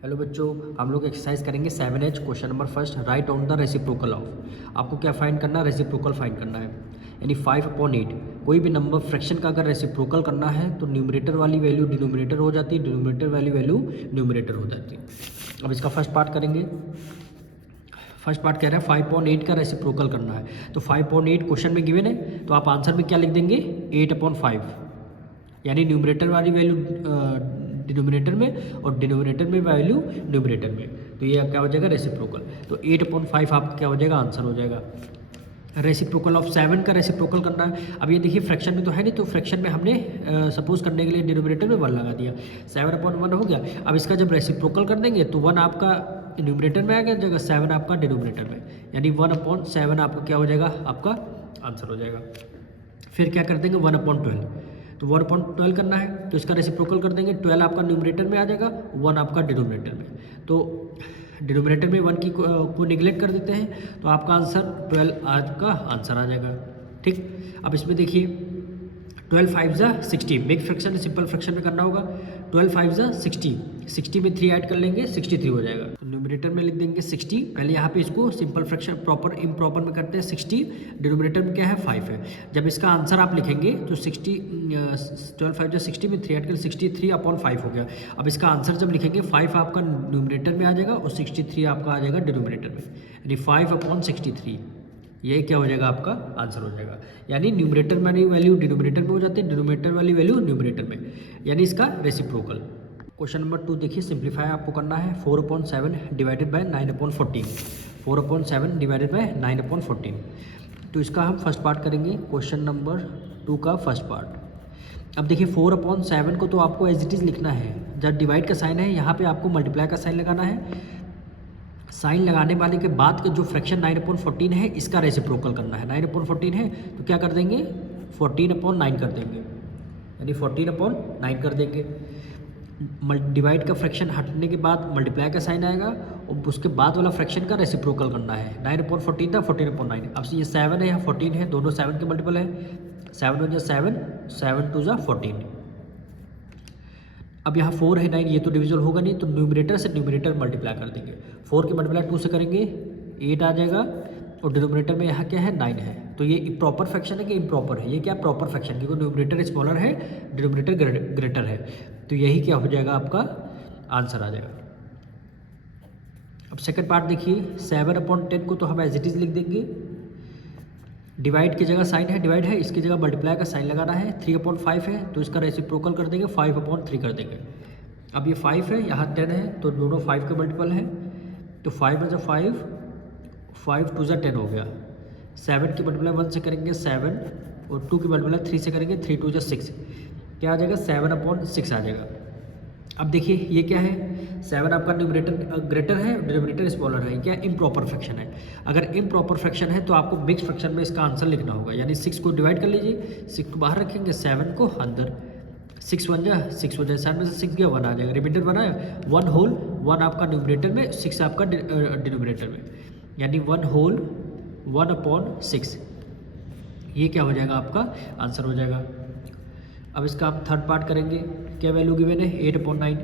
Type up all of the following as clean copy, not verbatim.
Hello बच्चों, हम लोग एक्सरसाइज करेंगे 7H question number first. Right on the reciprocal of. आपको क्या फाइंड करना है? रेसिप्रोकल फाइंड करना है। यानी 5/8 कोई भी नंबर फ्रैक्शन का अगर रेसिप्रोकल करना है तो न्यूमरेटर वाली वैल्यू डिनोमिनेटर हो जाती है, डिनोमिनेटर वाली वैल्यू न्यूमरेटर हो जाती है। अब इसका फर्स्ट पार्ट करेंगे। फर्स्ट पार्ट कह रहा है 5/8 का रेसिप्रोकल करना है। तो 5/8 क्वेश्चन में गिवन है, तो आप आंसर में क्या लिख देंगे? 8/5। यानी न्यूमरेटर वाली वैल्यू डिनोमिनेटर में और डिनोमिनेटर में वैल्यू न्यूमरेटर में। तो ये क्या हो जाएगा? रेसिप्रोकल। तो 8/5 आपका क्या हो जाएगा? आंसर हो जाएगा। रेसिप्रोकल ऑफ 7 का रेसिप्रोकल करना है। अब ये देखिए फ्रैक्शन में तो है नहीं, तो फ्रैक्शन में हमने सपोज करने के लिए डिनोमिनेटर में 1 लगा दिया। 7/1 हो गया। अब इसका जब रेसिप्रोकल कर देंगे तो 1 आपका न्यूमरेटर में आ गया जगह, 7 आपका डिनोमिनेटर में। यानी 1/7 आपका क्या हो जाएगा? आपका आंसर हो जाएगा। फिर क्या कर देंगे? 1/12। तो 1/12 करना है तो इसका रेसिप्रोकल कर देंगे। 12 आपका न्यूमरेटर में आ जाएगा, 1 आपका डिनोमिनेटर में। तो डिनोमिनेटर में 1 की को निगलेक्ट कर देते हैं, तो आपका आंसर 12 आज का आंसर आ जाएगा। ठीक। अब इसमें देखिए 12 5 जा 60। बिग फ्रैक्शन सिंपल फ्रैक्शन में करना होगा। 12 5 जा 60, 60 में 3 ऐड कर लेंगे, 63 हो जाएगा। तो न्यूमरेटर में लिख देंगे 60। पहले यहाँ पे इसको सिंपल फ्रैक्शन प्रॉपर इम्प्रॉपर में करते हैं। 60 डिनोमिनेटर में क्या है? 5 है। जब इसका आंसर आप लिखेंगे तो 12 5 जा 60 में 3 ऐड कर 63/5 हो गया। अब इसका आंसर जब लिखेंगे 5 आपका न्यूमरेटर में आ जाएगा और 63 आपका आ जाएगा डिनोमिनेटर में। यानी 5/63 ये क्या हो जाएगा? आपका आंसर हो जाएगा। यानी न्यूमरेटर वाली वैल्यू डिनोमिनेटर में हो जाती है, डिनोमिनेटर वाली वैल्यू न्यूमरेटर में, यानी इसका रेसिप्रोकल। क्वेश्चन नंबर 2 देखिए, सिंप्लीफाई आपको करना है। 4/7 डिवाइडेड बाय 9/14। 4/7 divided by 9/14। तो इसका हम फर्स्ट पार्ट करेंगे, क्वेश्चन नंबर 2 का फर्स्ट पार्ट। अब देखिए 4/7 को तो आपको एज इट इज़ लिखना है। जब डिवाइड का साइन है यहाँ पे आपको मल्टीप्लाई का साइन लगाना है। साइन लगाने वाले के बाद का जो फ्रैक्शन 9/14 है, इसका रेसिप्रोकल करना है। 9/14 है तो क्या कर देंगे? 14/9 कर देंगे। यानी 14/9 कर देंगे। डिवाइड का फ्रैक्शन हटने के बाद मल्टीप्लाई का साइन आएगा और उसके बाद वाला फ्रैक्शन का रेसिप्रोकल करना है। 9/14 था, 14/9। अब ये 7 है या 14 है, दोनों 7 के मल्टीपल है। 7 1 जा 7, 7 2 जा 14। अब यहाँ 4 है, 9 ये तो डिविजल होगा नहीं, तो न्यूमरेटर से न्यूमरेटर मल्टीप्लाई कर देंगे। 4 के मल्टीप्लाई 2 से करेंगे 8 आ जाएगा और डिनोमिनेटर में यहाँ क्या है? 9 है। तो ये प्रॉपर फ्रैक्शन है कि इम्प्रॉपर है? ये क्या प्रॉपर फ्रैक्शन, क्योंकि न्यूमरेटर स्मॉलर है, डिनोमिनेटर ग्रेटर है। तो यही क्या हो जाएगा? आपका आंसर आ जाएगा। अब सेकंड पार्ट देखिए, 7/10 को तो हम एज इट इज़ लिख देंगे। डिवाइड की जगह साइन है, डिवाइड है, इसकी जगह मल्टीप्लाई का साइन लगाना है। 3/5 है तो इसका रेसिप्रोकल कर देंगे, 5/3 कर देंगे। अब ये 5 है, यहाँ 10 है, तो दोनों 5 के मल्टीपल हैं। तो 5 × 5, 5 2 × 10 हो गया। 7 की मल्टीप्लाई 1 से करेंगे 7 और 2 की मल्टीप्लाई 3 से करेंगे 3 2 × 6। क्या आ जाएगा? 7/6 आ जाएगा। अब देखिए ये क्या है? 7 आपका न्यूमरेटर ग्रेटर है, डिनोमिनेटर स्मॉलर है। क्या? इम्प्रॉपर फ्रैक्शन है। अगर इम्प्रॉपर फ्रैक्शन है तो आपको मिक्स फ्रैक्शन में इसका आंसर लिखना होगा। यानी 6 को डिवाइड कर लीजिए, 6 को बाहर रखेंगे, 7 को अंदर। 6 1 जा 6 हो जाए, 7 में से 6 गया 1 आ जाएगा। रिमाइंडर बनाया 1 होल, 1 आपका न्यूमरेटर में, 6 आपका डिनोमिनेटर में। यानी 1 होल 1/6 ये क्या हो जाएगा? आपका आंसर हो जाएगा। अब इसका आप थर्ड पार्ट करेंगे। क्या वैल्यू गिवन है? 8/9।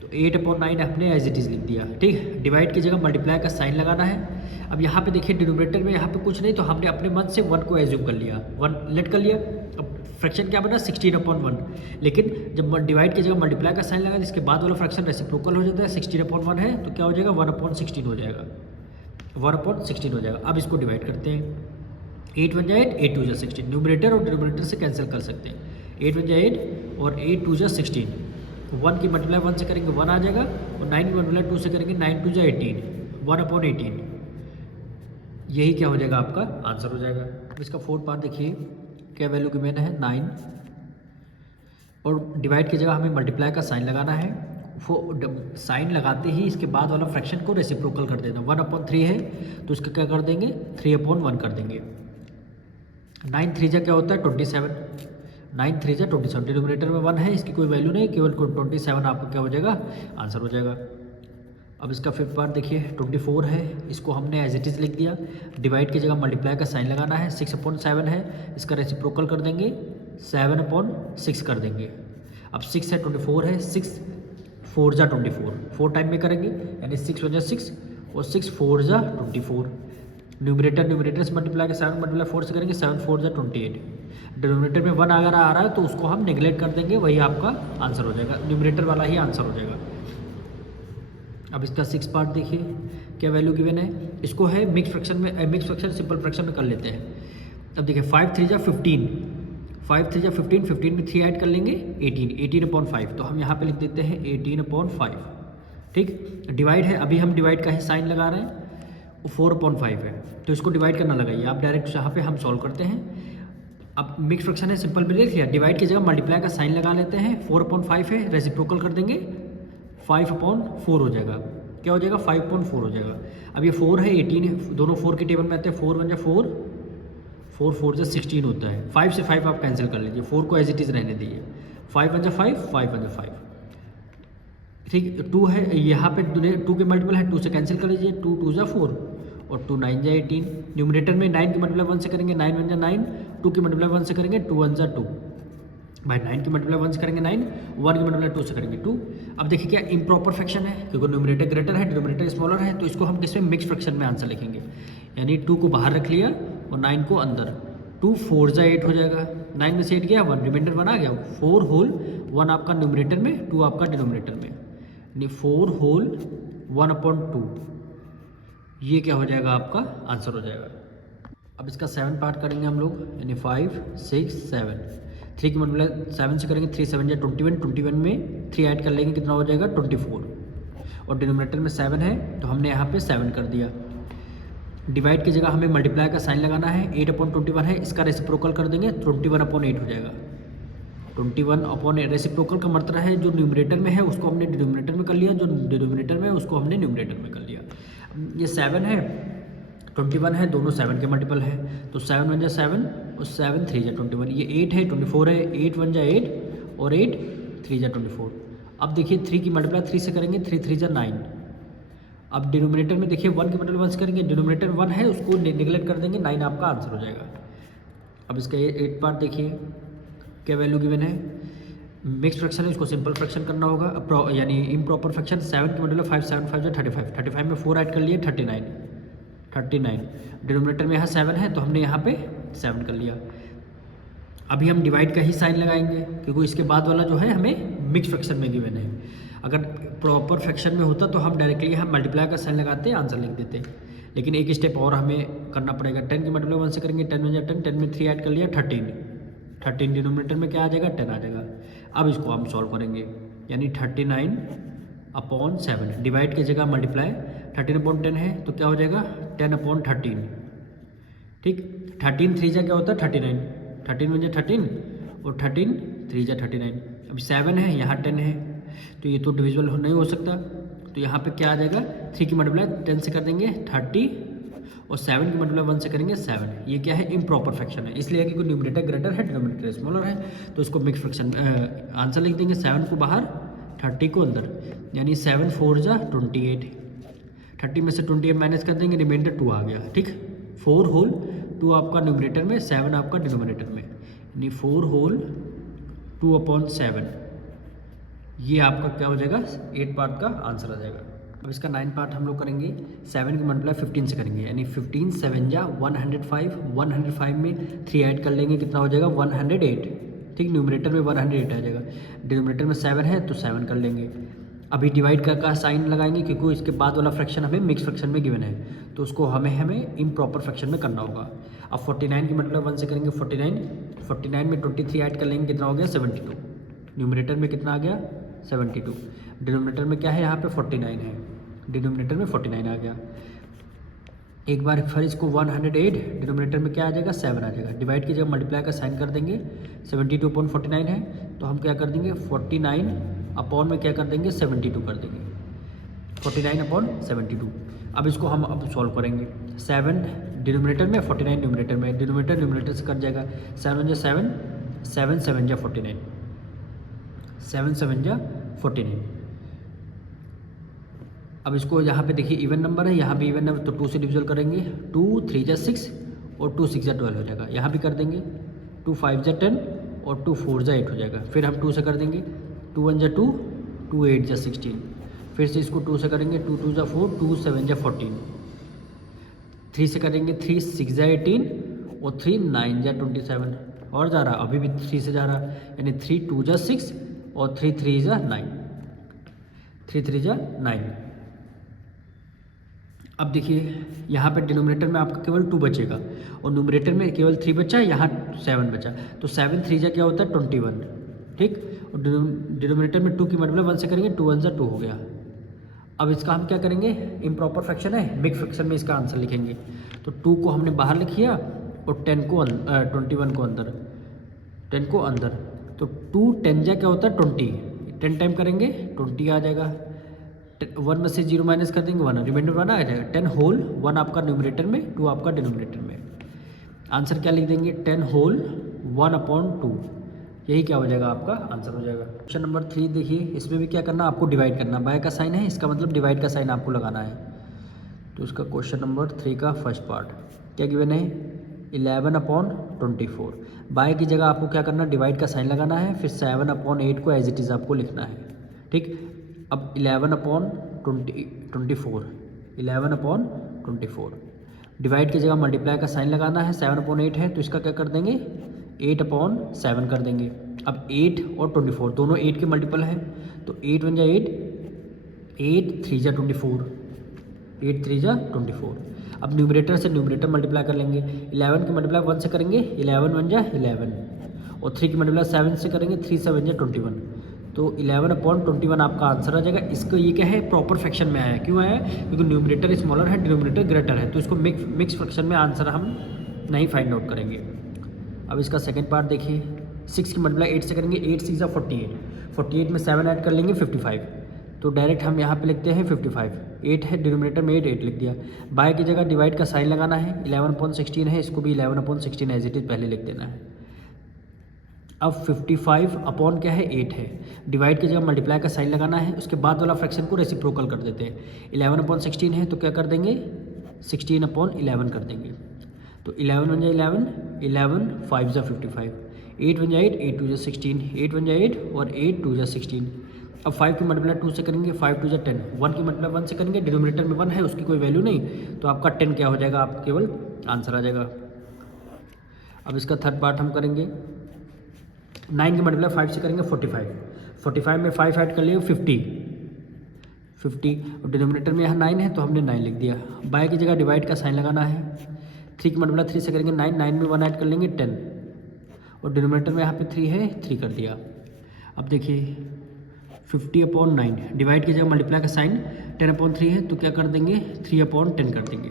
तो 8/9 आपने एज इट इज़ लिख दिया। ठीक। डिवाइड की जगह मल्टीप्लाई का साइन लगाना है। अब यहाँ पे देखिए डिनोमिनेटर में यहाँ पे कुछ नहीं, तो हमने अपने मन से 1 को एज्यूम कर लिया, 1 लेट कर लिया। अब फ्रैक्शन क्या बना? 16/1। लेकिन जब डिवाइड की जगह मल्टीप्लाई का साइन लगा, जिसके बाद वाला फ्रैक्शन रेसिप्रोकल हो जाता है। 16/1 है तो क्या हो जाएगा? 1/16 हो जाएगा। 1/16 हो जाएगा। अब इसको डिवाइड करते हैं। 8 1 जा 8, 8 2 जा 16। न्यूमरेटर और डिनोमिनेटर से कैंसिल कर सकते हैं। 8 1 जा 8 और 8 2 जा 16। 1 की मल्टीप्लाई 1 से करेंगे 1 आ जाएगा और 9 की मल्टीप्लाई 2 से करेंगे 9 2 जा 18, 1/18। यही क्या हो जाएगा? आपका आंसर हो जाएगा। अब इसका फोर्थ पार्ट देखिए, क्या वैल्यू की मैंने है? 9 और डिवाइड की जगह हमें मल्टीप्लाई का साइन लगाना है। वो साइन लगाते ही इसके बाद वाला फ्रैक्शन को रेसिप्रोकल कर देना। 1/3 है तो इसका क्या कर देंगे? 3/1 कर देंगे। 9 3 जा क्या होता है? 27। 9 3 जा 27। डिनोमिनेटर में 1 है, इसकी कोई वैल्यू नहीं, केवल 27 आपका क्या हो जाएगा? आंसर हो जाएगा। अब इसका फिफ्थ पार्ट देखिए, 24 है, इसको हमने एज इट इज़ लिख दिया। डिवाइड की जगह मल्टीप्लाई का साइन लगाना है। 6/7 है, इसका रेसिप्रोकल कर देंगे, 7/6 कर देंगे। अब 6 है, 24 है, 6 4 जा 24, 4 टाइम में करेंगे यानी 6 वन जा 6 और 6 4 जा 24। न्यूमरेटर से मल्टीप्लाई 7 मल्टीप्लाई 4 से करेंगे 7 4 जा 28। डिनोमिनेटर में 1 अगर आ रहा है तो उसको हम नेगलेक्ट कर देंगे, वही आपका आंसर हो जाएगा, न्यूमरेटर वाला ही आंसर हो जाएगा। अब इसका 6 पार्ट देखिए क्या वैल्यू गिवन है, इसको है मिक्स फ्रैक्शन में, मिक्स फ्रैक्शन सिंपल फ्रैक्शन में कर लेते हैं। अब देखिए 5 3 जा 15, 5 3 जा 15, 15 में 3 ऐड कर लेंगे 18, 18/5, तो हम यहाँ पे लिख देते हैं 18/5। ठीक, डिवाइड है, अभी हम डिवाइड का ही साइन लगा रहे हैं, वो 4/5 है, तो इसको डिवाइड करना लगाइए आप डायरेक्ट, यहाँ पे हम सॉल्व करते हैं। अब मिक्स फ्रैक्शन है, सिंपल में देख लिया, डिवाइड की जगह मल्टीप्लाई का साइन लगा लेते हैं, 4/5 है, रेसिप्रोकल कर देंगे 5/4 हो जाएगा, क्या हो जाएगा 5/4 हो जाएगा। अब ये 4 है 18 है, दोनों 4 के टेबल में आते हैं, 4 1 जा 4, 4 4 जा 16 होता है, 5 से 5 आप कैंसिल कर लीजिए, 4 को एज इट इज़ रहने दीजिए, 5 1 जा 5, 5 1 जा 5। ठीक, 2 है यहाँ पे 2 के मल्टीपल है, 2 से कैंसिल कर लीजिए, 2 2 जा 4 और 2 9 जा 18। न्यूमरेटर में 9 की मल्टीप्लाई 1 से करेंगे 9 1 जा 9, 2 की मल्टीप्लाई 1 से करेंगे 2 1 जा 2, भाई 9 की मल्टीप्लाई 1 से करेंगे 9, 1 की मल्टीप्लाई 2 से करेंगे 2। अब देखिए क्या इम्प्रॉपर फ्रैक्शन है, क्योंकि न्यूमरेटर ग्रेटर है डिनोमिनेटर स्मॉलर है, तो इसको हम किस में मिक्स फ्रैक्शन में आंसर लिखेंगे, यानी 2 को बाहर रख लिया और 9 को अंदर, 2 4 जा 8 हो जाएगा, 9 में से 8 गया 1, रिमाइंडर 1 आ गया, 4 होल 1 आपका न्यूमरेटर में 2 आपका डिनोमिनेटर में, यानी 4 होल 1/2, ये क्या हो जाएगा आपका आंसर हो जाएगा। अब इसका 7 पार्ट करेंगे हम लोग, यानी 5 6 7, 3 की मल्टीप्लाई 7 से करेंगे, 3 7 जा 21, 21 में 3 ऐड कर लेंगे, कितना हो जाएगा 24, और डिनोमिनेटर में 7 है तो हमने यहाँ पे 7 कर दिया। डिवाइड की जगह हमें मल्टीप्लाई का साइन लगाना है, 8/21 है, इसका रेसिप्रोकल कर देंगे 21/8 हो जाएगा, 21/8। रेसिप्रोकल का मतलब है जो न्यूमरेटर में है उसको हमने डिनोमिनेटर में कर लिया, जो डिनोमिनेटर में है उसको हमने न्यूमरेटर में कर लिया। ये 7 है 21 है, दोनों 7 के मल्टीपल है, तो 7 1 जा 7 और 7 3 जा 21, ये 8 है 24 है, 8 1 जा 8 और 8 3 जा 24। अब देखिए 3 की मल्टीप्लाई 3 से करेंगे, 3 3 जा 9। अब डिनोमिनेटर में देखिए 1 की मल्टीप्लाई 1 से करेंगे, डिनोमिनेटर 1 है उसको नेगलेक्ट कर देंगे, 9 आपका आंसर हो जाएगा। अब इसका 8 पार्ट देखिए क्या वैल्यू गिवन है, मिक्स फ्रैक्शन है, इसको सिंपल फ्रैक्शन करना होगा, यानी इम्प्रॉपर फ्रैक्शन। 7 की मल्टीप्लाई 5 7 5 जा 35, 35 में 4 ऐड कर लिए 39, डिनोमिनेटर में यहाँ 7 है तो हमने यहाँ पे 7 कर लिया। अभी हम डिवाइड का ही साइन लगाएंगे, क्योंकि इसके बाद वाला जो है हमें मिक्स फ्रैक्शन में गिवन है। अगर प्रॉपर फ्रैक्शन में होता तो हम डायरेक्टली हम मल्टीप्लाई का साइन लगाते आंसर लिख देते, लेकिन एक स्टेप और हमें करना पड़ेगा। 10 की मल्टीप्लाई 1 से करेंगे, 10 में 10, 10 में 3 ऐड कर लिया 13 डिनोमिनेटर में क्या आ जाएगा 10 आ जाएगा। अब इसको हम सॉल्व करेंगे, यानी 39/7, डिवाइड की जगह मल्टीप्लाई 13/10 है तो क्या हो जाएगा 10/13। ठीक, 13 3 जा क्या होता है 39, 13 1 जा 13 और 13 3 जा 39। अभी 7 है यहाँ 10 है तो ये तो डिविजिबल नहीं हो सकता, तो यहाँ पे क्या आ जाएगा 3 की मल्टीप्लाई 10 से कर देंगे 30 और 7 की मल्टीप्लाई 1 से करेंगे 7। ये क्या है इम्प्रॉपर फ्रैक्शन है, इसलिए क्योंकि न्यूमरेटर ग्रेटर है डिनोमिनेटर स्मॉलर है, तो इसको मिक्स फ्रैक्शन आंसर लिख देंगे, 7 को बाहर 30 को अंदर, यानी 7 4 जा 28, 30 में से 28 माइनस कर देंगे, रिमाइंडर 2 आ गया। ठीक, 4 होल 2 आपका न्यूमरेटर में, 7 आपका डिनोमिनेटर में, यानी 4 होल 2/7, ये आपका क्या हो जाएगा 8 पार्ट का आंसर आ जाएगा। अब इसका 9 पार्ट हम लोग करेंगे, 7 की मल्टीप्लाई 15 से करेंगे, यानी 15 7 जा 105, 105 में 3 ऐड कर लेंगे, कितना हो जाएगा 108। ठीक, न्यूमरेटर में 108 आ जाएगा, डिनोमिनेटर में 7 है तो 7 कर लेंगे। अभी डिवाइड का साइन लगाएंगे, क्योंकि इसके बाद वाला फ्रैक्शन हमें मिक्स फ्रैक्शन में गिवन है, तो उसको हमें इम्प्रॉपर फ्रैक्शन में करना होगा। अब 49 की मल्टीप्लाई 1 से करेंगे 49 में 23 ऐड कर लेंगे, कितना हो गया 72, न्यूमरेटर में कितना आ गया 72, डिनोमिनेटर में क्या है यहाँ पे 49 है, डिनोमिनेटर में 49 आ गया। एक बार फिर इसको 108, डिनोमिनेटर में क्या आ जाएगा 7 आ जाएगा, डिवाइड की जगह मल्टीप्लाई का साइन कर देंगे, 72/49 है तो हम क्या कर देंगे 49 अपॉन में क्या कर देंगे 72 कर देंगे, 49/72। अब इसको हम अब सॉल्व करेंगे, 7 डिनोमिनेटर में 49 न्यूमरेटर में, न्यूमरेटर से कट जाएगा, 7 जा 7, 7 7 जा 49, 7 7 जा 49। अब इसको यहाँ पे देखिए इवन नंबर है, यहाँ भी इवन नंबर, तो 2 से डिविजल करेंगे, 2 3 जा 6 और 2 6 जा 12 हो जाएगा। यहाँ भी कर देंगे 2 5 जा 10 और 2 4 जा 8 हो जाएगा। फिर हम 2 से कर देंगे, 2 1 जा 2, 2 8 जा 16, फिर से इसको 2 से करेंगे, 2 2 जा 4, 2 7 जा 14, 3 से करेंगे 3 6 जा 18 और 3 9 जा 27, और जा रहा अभी भी 3 से जा रहा, यानी 3 2 जा 6 और 3 3 जा 9, 3 3 जा 9। अब देखिए यहाँ पे डिनोमिनेटर में आपका केवल 2 बचेगा और न्यूमरेटर में केवल 3 बचा, यहाँ 7 बचा, तो 7 3 जा क्या होता है 21, ठीक। और डिनोमिनेटर में 2 की मल्टीप्लाई 1 से करेंगे, 2 1 जा 2 हो गया। अब इसका हम क्या करेंगे, इम्प्रॉपर फ्रैक्शन है, मिक्स फ्रैक्शन में इसका आंसर लिखेंगे। तो 2 को हमने बाहर लिख लिया और 10 को 21 को अंदर, 10 को अंदर, तो 2 10 जा क्या होता है 20, 10 टाइम करेंगे 20 आ जाएगा, 1 में से 0 माइनस कर देंगे 1, रिमाइंडर 1 आ जाएगा। 10 होल 1 आपका न्यूमरेटर में, 2 आपका डिनोमिनेटर में। आंसर क्या लिख देंगे, 10 होल 1/2, यही क्या हो जाएगा आपका आंसर हो जाएगा। क्वेश्चन नंबर 3 देखिए, इसमें भी क्या करना, आपको डिवाइड करना, बाय का साइन है, इसका मतलब डिवाइड का साइन आपको लगाना है। तो इसका क्वेश्चन नंबर 3 का फर्स्ट पार्ट क्या गिवन है, 11/24, बाय की जगह आपको क्या करना, डिवाइड का साइन लगाना है, फिर 7/8 को एज इट इज़ आपको लिखना है, ठीक। अब 11/24, 11/24, डिवाइड की जगह मल्टीप्लाई का साइन लगाना है, 7/8 है तो इसका क्या कर देंगे 8/7 कर देंगे। अब 8 और 24 दोनों 8 के मल्टीपल हैं, तो 8 1 जा 8, 8 3 जा 24, 8 3 जा 24। अब न्यूमरेटर से न्यूमरेटर मल्टीप्लाई कर लेंगे, 11 की मल्टीप्लाई 1 से करेंगे, 11 1 जा 11, और 3 की मल्टीप्लाई 7 से करेंगे, 3 7 जा 21, तो 11/21 आपका आंसर आ जाएगा। इसको ये क्या है, प्रॉपर फ्रैक्शन में आया है, क्यों आया है, क्योंकि न्यूमरेटर स्मॉलर है, डिनोमिनेटर ग्रेटर है, तो इसको मिक्स फ्रैक्शन में आंसर हम नहीं फाइंड आउट करेंगे। अब इसका सेकंड पार्ट देखिए, 6 की मल्टीप्लाई 8 से करेंगे, 8 6 जा 48, 48 में 7 ऐड कर लेंगे 55, तो डायरेक्ट हम यहाँ पे लिखते हैं 55, 8 है डिनोमिनेटर में 8 लिख दिया। बाय की जगह डिवाइड का साइन लगाना है, 11/16 है, इसको भी 11/16 एज इट इज पहले लिख देना है। अब 55 अपॉन क्या है 8 है, डिवाइड की जगह मल्टीप्लाई का साइन लगाना है, उसके बाद वाला फ्रैक्शन को रेसिप्रोकल कर देते हैं। 11/16 है तो क्या कर देंगे 16/11 कर देंगे, तो 11 1 जा 11, 11 5 जा 55, 8 1 जा 8, 8 2 जा 16, 8 1 जा 8 और 8 2 जा 16। अब 5 की मल्टीप्लाई 2 से करेंगे, 5 2 जा 10, 1 की मल्टीप्लाई 1 से करेंगे, डिनोमिनेटर में 1 है उसकी कोई वैल्यू नहीं, तो आपका 10 क्या हो जाएगा, आप केवल आंसर आ जाएगा। अब इसका थर्ड पार्ट हम करेंगे, 9 की मल्टीप्लाई 5 से करेंगे 45, 45 में 5 ऐड कर लिए 50, और डिनोमिनेटर में यहाँ 9 है तो हमने 9 लिख दिया। बाय की जगह डिवाइड का साइन लगाना है, 3 की मल्टीप्लाई 3 से करेंगे 9, 9 में 1 ऐड कर लेंगे 10, और डिनोमिनेटर में यहाँ पे 3 है 3 कर दिया। अब देखिए 50/9, डिवाइड की जगह मल्टीप्लाई का साइन 10/3 है तो क्या कर देंगे 3/10 कर देंगे।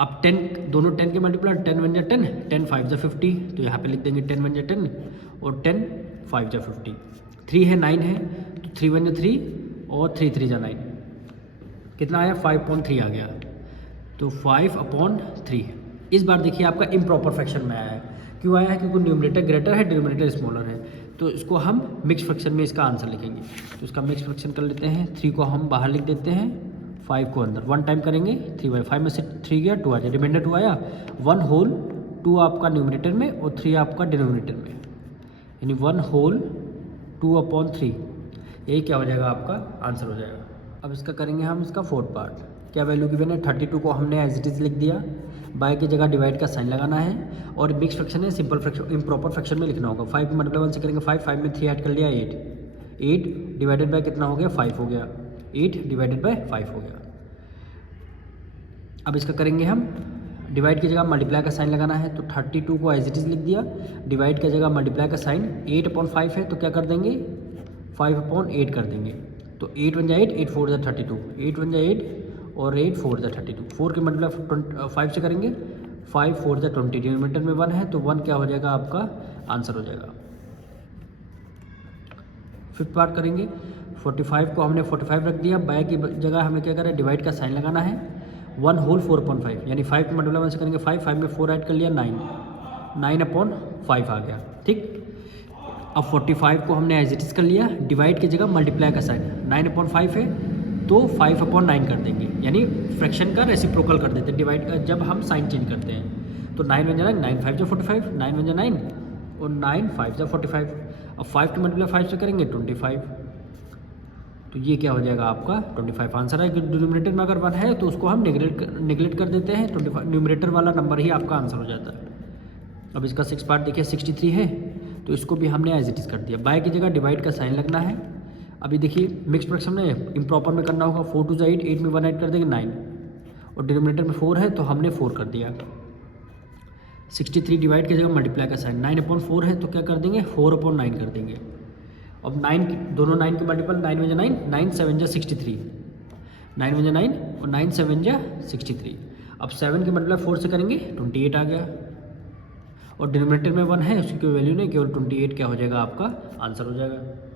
अब 10 दोनों 10 के मल्टीप्लाई, 10 1 जा 10, 10 5 जा 50, तो यहाँ पे लिख देंगे 10 1 जा 10 और 10 5 जा 50, 3 है 9 है तो 3 1 जा 3 और 3 3 जा 9, कितना आया 5/3 आ गया, तो 5/3। इस बार देखिए आपका इम्प्रॉपर फ्रैक्शन में आया है, क्यों आया है, क्योंकि न्यूमरेटर ग्रेटर है, डिनोमिनेटर स्मॉलर है, तो इसको हम मिक्स फ्रैक्शन में इसका आंसर लिखेंगे। तो इसका मिक्स फ्रैक्शन कर लेते हैं, 3 को हम बाहर लिख देते हैं, 5 को अंदर, 1 टाइम करेंगे 3/5 में से 3 गया 2 आ जाए, रिमाइंडर 2 आया, 1 होल 2 आपका न्यूमरेटर में और 3 आपका डिनोमिनेटर में, यानी 1 होल 2/3, यही क्या हो जाएगा आपका आंसर हो जाएगा। अब इसका करेंगे हम इसका फोर्थ पार्ट, क्या वैल्यू गिवन है 32 को हमने एज इट इज़ लिख दिया, बाय की जगह डिवाइड का साइन लगाना है, और मिक्स फ्रैक्शन है, सिंपल फ्रैक्शन इम्प्रॉपर फ्रैक्शन में लिखना होगा। 5 की मल्टीप्लाई 1 से करेंगे 5, 5 में 3 ऐड कर लिया 8, 8 डिवाइडेड बाय कितना हो गया 5 हो गया, 8 डिवाइडेड बाय 5 हो गया। अब इसका करेंगे हम, डिवाइड की जगह मल्टीप्लाई का साइन लगाना है, तो 32 को एज इट इज़ लिख दिया, डिवाइड की जगह मल्टीप्लाई का साइन 8/5 है तो क्या कर देंगे 5/8 कर देंगे, तो 8 1 जा 8, 8 4 जा 32, 8 1 जा 8 और 8 4 जा 32, 4 की मल्टीप्लाई 5 से करेंगे, 5 4 जा 20, डिनोमिनेटर में 1 है तो 1 क्या हो जाएगा आपका आंसर हो जाएगा। फिफ्थ पार्ट करेंगे, 45 को हमने 45 रख दिया, बाय की जगह हमें क्या करें डिवाइड का साइन लगाना है, 1 होल 4/5, यानी 5 की मल्टीप्लाई 1 से करेंगे 5, 5 में 4 ऐड कर लिया 9, 9/5 आ गया, ठीक। अब 45 को हमने एज इट इज़ कर लिया, डिवाइड की जगह मल्टीप्लाई का साइन 9/5 है तो 5/9 कर देंगे, यानी फ्रैक्शन का रेसिप्रोकल कर देते हैं डिवाइड का, जब हम साइन चेंज करते हैं, तो 9 1 जा 9, 9 5 जा 45, 9 1 जा 9 और 9 5 जा 45। अब 5 की मल्टीप्लाई 5 से करेंगे 25, तो ये क्या हो जाएगा आपका 25 आंसर है। डिनोमिनेटर में अगर 1 है तो उसको हम निगलेक्ट कर देते हैं, 25 न्यूमरेटर वाला नंबर ही आपका आंसर हो जाता है। अब इसका 6 पार्ट देखिए 63 है, तो इसको भी हमने एज इट इज़ कर दिया। बाय की जगह डिवाइड का साइन लगना है। अभी देखिए मिक्स फ्रैक्शन में इम्प्रॉपर में करना होगा, 4 2 8, 8 में 1 ऐड कर देंगे 9, और डिनोमिनेटर में 4 है तो हमने 4 कर दिया। 63 डिवाइड की जगह मल्टीप्लाई का साइन, 9/4 है तो क्या कर देंगे 4/9 कर देंगे। अब 9 दोनों 9 के मल्टीपल 9 में 9, 9 7 जा 63, 9 में 9 और 9 7 जा 63। अब 7 के मल्टीप्लाई 4 से करेंगे 28 आ गया, और डिनोमिनेटर में 1 है उसकी कोई वैल्यू नहीं, केवल 28 क्या हो जाएगा आपका आंसर हो जाएगा।